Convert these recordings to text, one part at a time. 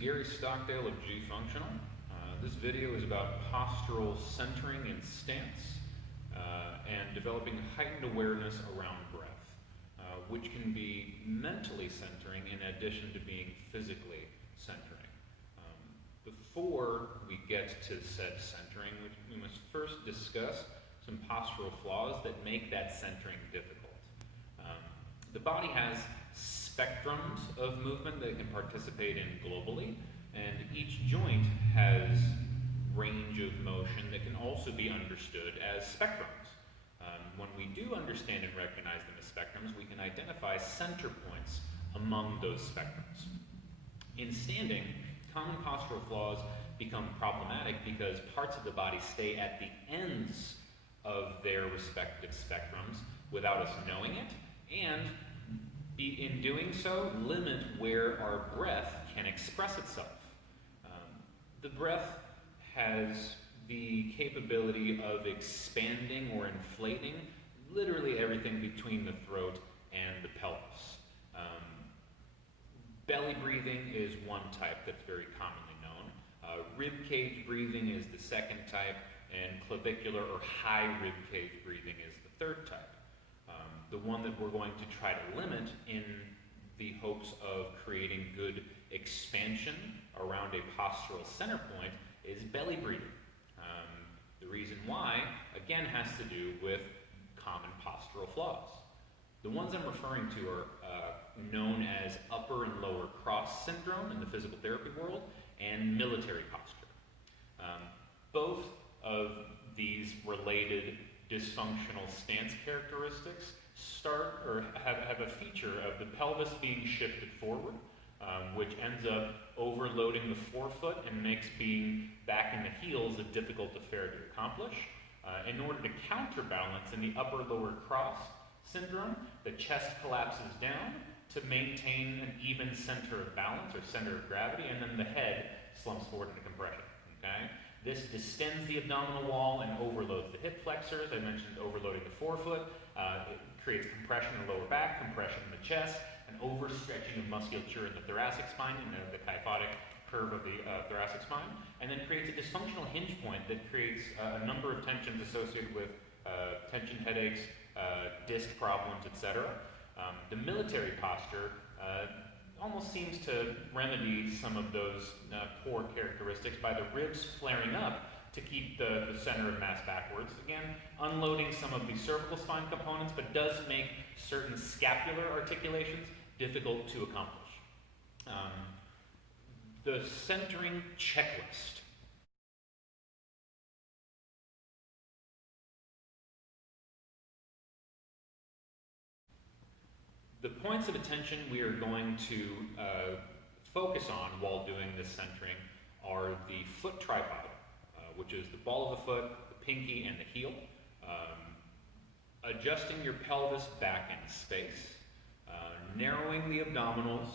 Gary Stockdale of G Functional. This video is about postural centering and stance and developing heightened awareness around breath, which can be mentally centering in addition to being physically centering. Before we get to said centering, we must first discuss some postural flaws that make that centering difficult. The body has spectrums of movement that it can participate in globally, and each joint has range of motion that can also be understood as spectrums. When we do understand and recognize them as spectrums, we can identify center points among those spectrums. In standing, common postural flaws become problematic because parts of the body stay at the ends of their respective spectrums without us knowing it, and in doing so, limit where our breath can express itself. The breath has the capability of expanding or inflating literally everything between the throat and the pelvis. Belly breathing is one type that's very commonly known. Rib cage breathing is the second type, and clavicular or high rib cage breathing is the third type. The one that we're going to try to limit in the hopes of creating good expansion around a postural center point is belly breathing. The reason why, again, has to do with common postural flaws. The ones I'm referring to are known as upper and lower cross syndrome in the physical therapy world and military posture. Both of these related dysfunctional stance characteristics start or have a feature of the pelvis being shifted forward, which ends up overloading the forefoot and makes being back in the heels a difficult affair to accomplish. In order to counterbalance in the upper-lower cross syndrome, the chest collapses down to maintain an even center of balance or center of gravity, and then the head slumps forward into compression. Okay? This distends the abdominal wall and overloads the hip flexors. I mentioned overloading the forefoot. It creates compression in the lower back, compression in the chest, an overstretching of musculature in the thoracic spine, in the kyphotic curve of the thoracic spine, and then creates a dysfunctional hinge point that creates a number of tensions associated with tension headaches, disc problems, etc. The military posture almost seems to remedy some of those poor characteristics by the ribs flaring up to keep the center of mass backwards. Again, unloading some of the cervical spine components, but does make certain scapular articulations difficult to accomplish. The centering checklist. The points of attention we are going to focus on while doing this centering are the foot tripod, which is the ball of the foot, the pinky, and the heel. Adjusting your pelvis back in space, narrowing the abdominals,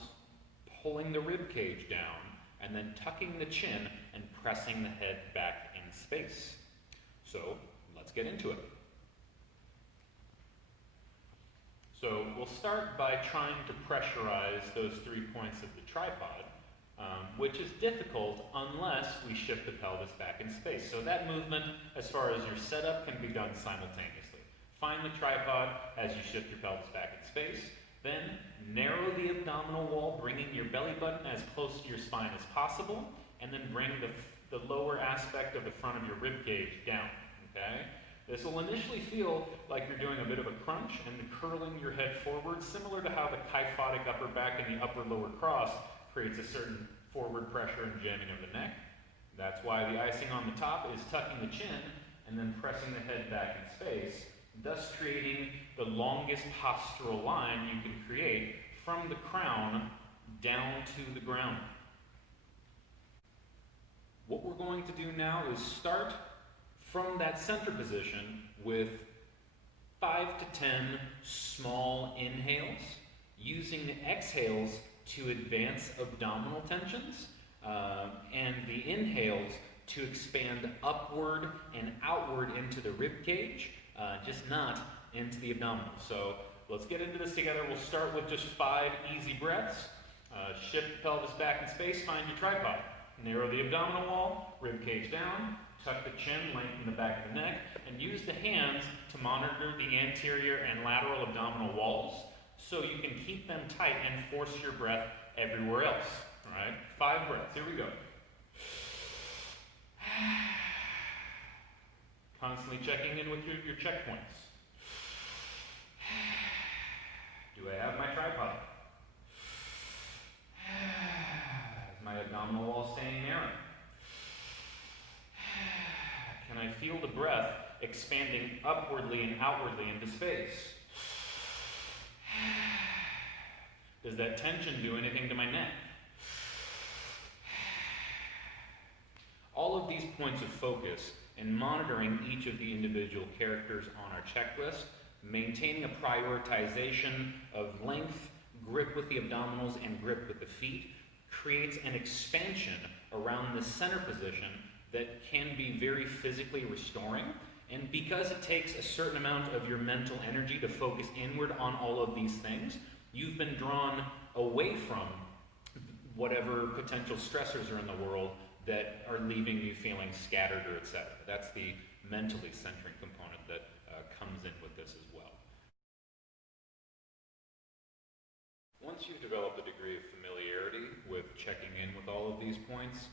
pulling the rib cage down, and then tucking the chin and pressing the head back in space. So let's get into it. So we'll start by trying to pressurize those 3 points of the tripod, which is difficult unless we shift the pelvis back in space. So that movement, as far as your setup, can be done simultaneously. Find the tripod as you shift your pelvis back in space, then narrow the abdominal wall, bringing your belly button as close to your spine as possible, and then bring the lower aspect of the front of your rib cage down, okay? This will initially feel like you're doing a bit of a crunch and curling your head forward, similar to how the kyphotic upper back and the upper-lower cross creates a certain forward pressure and jamming of the neck. That's why the icing on the top is tucking the chin and then pressing the head back in space, thus creating the longest postural line you can create from the crown down to the ground. What we're going to do now is start from that center position with 5 to 10 small inhales, using the exhales to advance abdominal tensions, and the inhales to expand upward and outward into the rib cage, just not into the abdominal. So let's get into this together. We'll start with just 5 easy breaths. Shift the pelvis back in space, find your tripod. Narrow the abdominal wall, rib cage down, tuck the chin, lengthen the back of the neck, and use the hands to monitor the anterior and lateral abdominal walls so you can keep them tight and force your breath everywhere else. All right, 5 breaths. Here we go. Constantly checking in with your checkpoints. Do I have my tripod? Is my abdominal wall staying narrow? Can I feel the breath expanding upwardly and outwardly into space? Does that tension do anything to my neck? All of these points of focus and monitoring each of the individual characters on our checklist, maintaining a prioritization of length, grip with the abdominals, and grip with the feet, creates an expansion around the center position that can be very physically restoring. And because it takes a certain amount of your mental energy to focus inward on all of these things, you've been drawn away from whatever potential stressors are in the world that are leaving you feeling scattered or etc. That's the mentally centering component that comes in with this as well. Once you've developed a degree of familiarity with checking in with all of these points,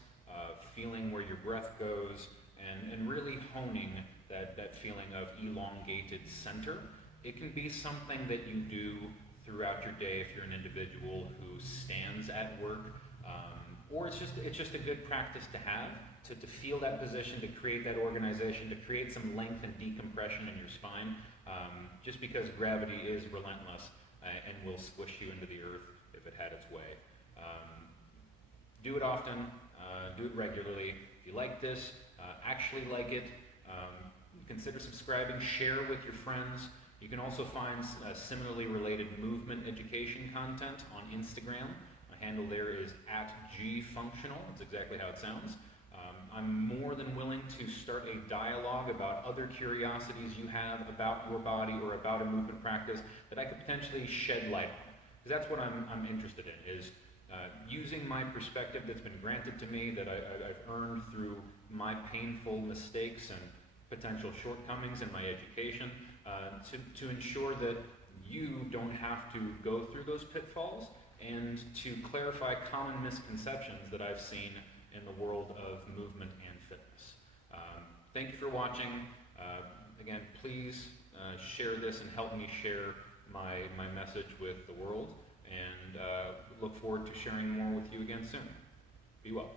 feeling where your breath goes, and really honing that feeling of elongated center, it can be something that you do throughout your day if you're an individual who stands at work, or it's just a good practice to have, to feel that position, to create that organization, to create some length and decompression in your spine, just because gravity is relentless and will squish you into the earth if it had its way. Do it often, do it regularly. If you like this, actually like it, consider subscribing, share with your friends. You can also find similarly related movement education content on Instagram. My handle there is @gfunctional. That's exactly how it sounds. I'm more than willing to start a dialogue about other curiosities you have about your body or about a movement practice that I could potentially shed light on. Because that's what I'm interested in, is using my perspective that's been granted to me, that I've earned through my painful mistakes and potential shortcomings in my education, to ensure that you don't have to go through those pitfalls, and to clarify common misconceptions that I've seen in the world of movement and fitness. Thank you for watching. Again, please share this and help me share my message with the world, and look forward to sharing more with you again soon. Be well.